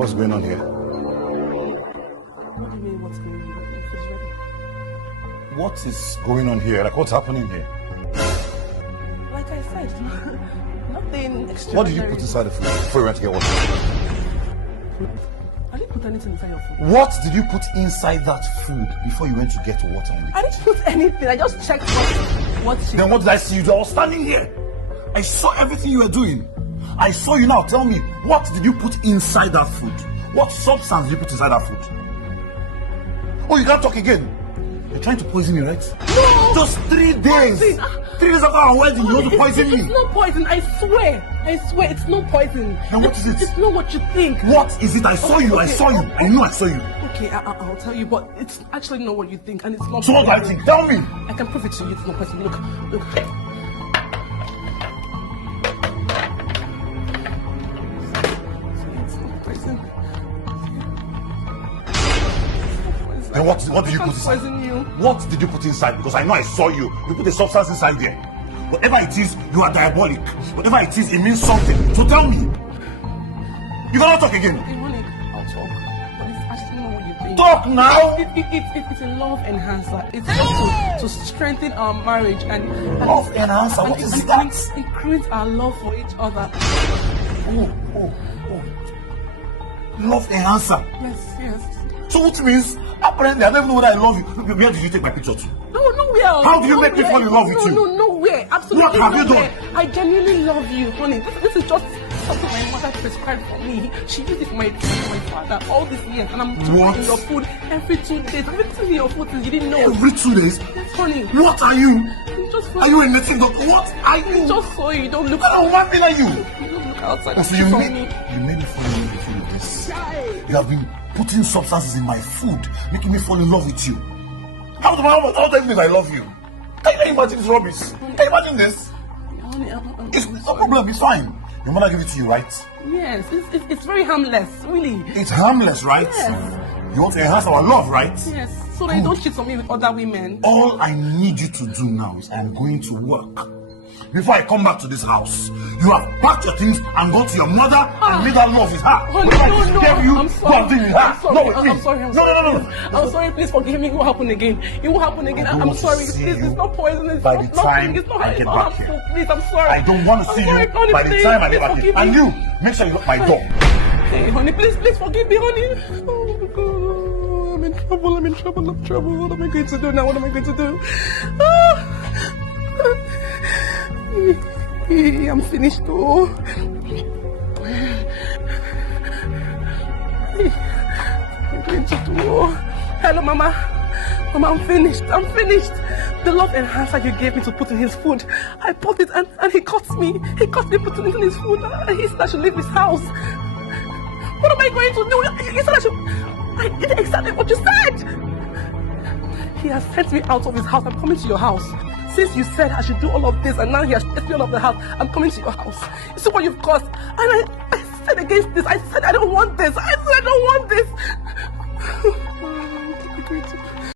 What's going on here? What do you mean, what's going on? The food is ready. What is going on here? Like, what's happening here? Like I said, nothing extraordinary. What did you put inside the food before you went to get water? I didn't put anything inside your food. What did you put inside that food before you went to get water? I didn't put anything. I just checked what she... Then what did I see you do? I was standing here. I saw everything you were doing. I saw you now. Tell me, what did you put inside that food? What substance did you put inside that food? Oh, you can't talk again. You're trying to poison me, right? No! Just 3 days! 3 days after our wedding, you want to poison me? It's not poison, I swear, it's not poison. And what is it? It's not what you think. What is it? I saw you, I saw you. I know I saw you. Okay, I'll tell you, but it's actually not what you think, and it's not. So what do I think? Tell me! I can prove it to you, it's not poison. Look. Then what did you put inside? What did you put inside? Because I know I saw you. You put a substance inside there. Whatever it is, you are diabolic. Whatever it is, it means something. So tell me. You cannot talk again. Okay, honey, I'll talk. But it's actually not what you think. Talk now! It's a love enhancer. It's just to strengthen our marriage and love enhancer? What is that? Increase our love for each other. Oh. Love enhancer? Yes. So which means, apparently, I don't even know whether I love you. Where did you take my picture to? Nowhere. How do you make me fall in love with you? Nowhere. Absolutely. What have you done? I genuinely love you, honey. This is just something my mother prescribed for me. She used it for my father all these years, and I'm eating your food every 2 days. I'm eating your food since you didn't know. Every 2 days? Yes, honey. What are you? Are you a native doctor? What are you? Just so you don't look. I don't want me like you. You don't look outside. So you made me fall in love with this. You have been putting substances in my food, making me fall in love with you. How do I think I love you? Can you imagine this rubbish? Can you imagine this? It's no problem, it's fine. Your mother gave it to you, right? Yes, it's very harmless, really. It's harmless, right? Yes. You want to enhance our love, right? Yes, so that you don't cheat on me with other women. All I need you to do now is I'm going to work. Before I come back to this house, you have packed your things and gone to your mother and made her love with her. No, I'm sorry. I'm sorry. I'm sorry, please forgive me. It won't happen again. I'm sorry. Please, it's not poison. It's by not the time nothing. It's not I get back here. Please, I'm sorry. I don't want to see you by the time I get back here. And you, make sure you lock my door. Hey, honey, please forgive me, honey. Oh, my God. I'm in trouble. What am I going to do now? I'm finished though. I'm going to do. Hello, Mama. Mama, I'm finished. The love enhancer you gave me to put in his food, I bought it and he caught me. He caught me putting it in his food. He said I should leave his house. What am I going to do? He said I did exactly what you said. He has sent me out of his house. I'm coming to your house. Since you said I should do all of this and now he has taken me out of the house, I'm coming to your house. You see what you've caused? And I said against this. I said I don't want this.